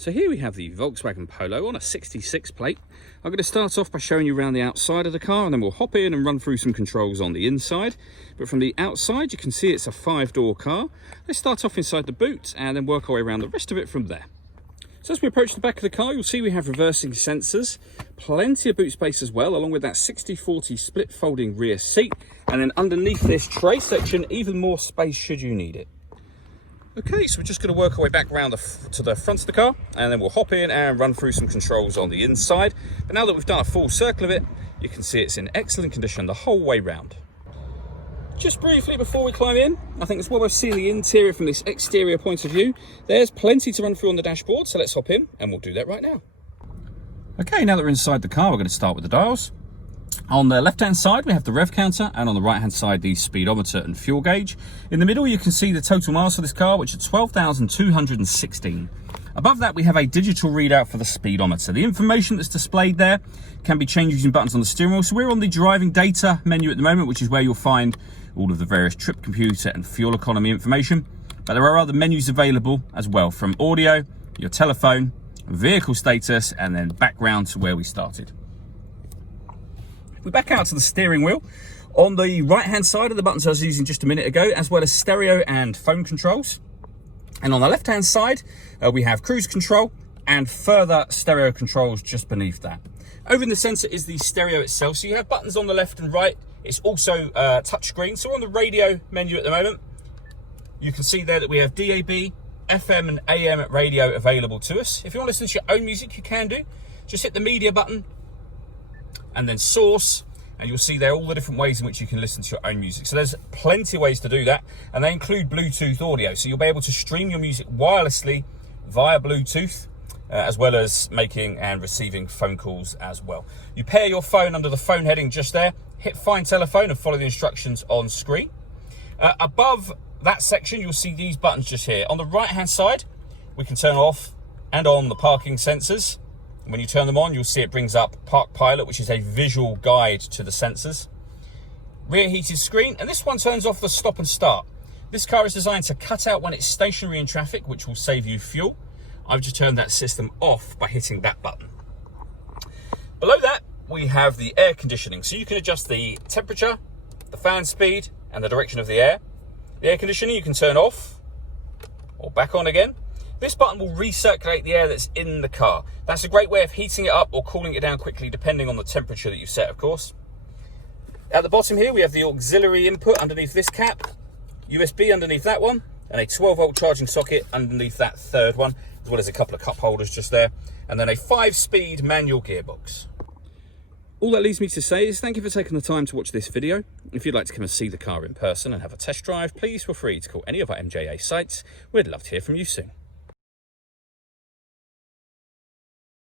So here we have the Volkswagen Polo on a 66 plate. I'm going to start off by showing you around the outside of the car, and then we'll hop in and run through some controls on the inside. But from the outside, you can see it's a 5-door car. Let's start off inside the boot and then work our way around the rest of it from there. So as we approach the back of the car, you'll see we have reversing sensors, plenty of boot space as well, along with that 60/40 split folding rear seat. And then underneath this tray section, even more space should you need it. Okay, so we're just going to work our way back around to the front of the car, and then we'll hop in and run through some controls on the inside. But now that we've done a full circle of it, you can see it's in excellent condition the whole way round. Just briefly before we climb in, I think it's well worth seeing the interior from this exterior point of view. There's plenty to run through on the dashboard, so let's hop in and we'll do that right now. Okay, now that we're inside the car, we're going to start with the dials. On the left-hand side, we have the rev counter, and on the right-hand side, the speedometer and fuel gauge. In the middle, you can see the total miles for this car, which is 12,216. Above that, we have a digital readout for the speedometer. The information that's displayed there can be changed using buttons on the steering wheel. So we're on the driving data menu at the moment, which is where you'll find all of the various trip computer and fuel economy information. But there are other menus available as well, from audio, your telephone, vehicle status, and then background to where we started. We back out to the steering wheel. On the right hand side of the buttons I was using just a minute ago, as well as stereo and phone controls. And on the left hand side, we have cruise control and further stereo controls just beneath that. Over in the center is the stereo itself. So you have buttons on the left and right. It's also touchscreen. So we're on the radio menu at the moment. You can see there that we have DAB, FM and AM radio available to us. If you want to listen to your own music, you can do. Just hit the media button and then source, and you'll see there all the different ways in which you can listen to your own music. So there's plenty of ways to do that, and they include Bluetooth audio. So you'll be able to stream your music wirelessly via Bluetooth, as well as making and receiving phone calls as well. You pair your phone under the phone heading just there, hit find telephone and follow the instructions on screen. Above that section, you'll see these buttons just here. On the right hand side, we can turn off and on the parking sensors. When you turn them on, you'll see it brings up Park Pilot, which is a visual guide to the sensors. Rear heated screen, and this one turns off the stop and start. This car is designed to cut out when it's stationary in traffic, which will save you fuel. I've just turned that system off by hitting that button. Below that, we have the air conditioning. So you can adjust the temperature, the fan speed, and the direction of the air. The air conditioning you can turn off or back on again. This button will recirculate the air that's in the car. That's a great way of heating it up or cooling it down quickly, depending on the temperature that you set, of course. At the bottom here, we have the auxiliary input underneath this cap, USB underneath that one, and a 12-volt charging socket underneath that third one, as well as a couple of cup holders just there, and then a 5-speed manual gearbox. All that leaves me to say is thank you for taking the time to watch this video. If you'd like to come and see the car in person and have a test drive, please feel free to call any of our MJA sites. We'd love to hear from you soon.